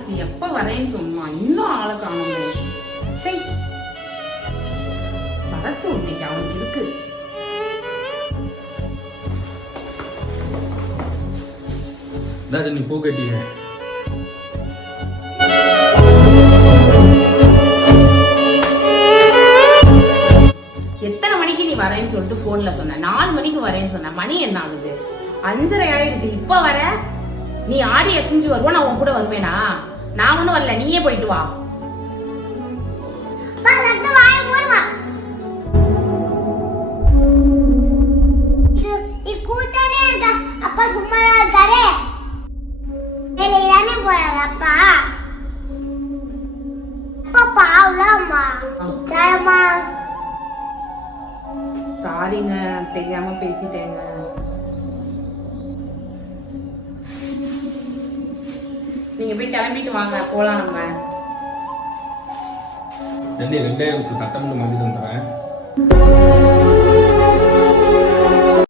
ஆச்சு, எப்ப வரேன்னு சொன்னா இன்னும் ஆளை காணுமே. சரி வரட்டும், இன்னைக்கு அவனுக்கு இருக்கு. நீ பூ கட்டிங்க. எத்தனை மணிக்கு நீ வரேன்னு சொல்லிட்டு போன்ல சொன்ன? 4 மணிக்கு வரேன்னு சொன்ன. மணி என்ன ஆகுது? 5:30 ஆயிடுச்சு. இப்ப வர? நீ ஆடி அசைஞ்சு வருவா, நான் உன் கூட வருவேனா? நான் ஒண்ணும் வரல, நீயே போயிட்டு வா. அப்பா சும்மா இருக்காரு. வெளியிலானே போறாரு அப்பா. அப்பா பாவலாமா திட்டாரமா. சாரிங்க, தெரியாம பேசிட்டேங்க. நீங்க போய் கிளம்பிட்டு வாங்க, போலாம் நம்ம. 2 நிமிஷம் சட்டமன்ற மாதிரி வந்துடுறேன்.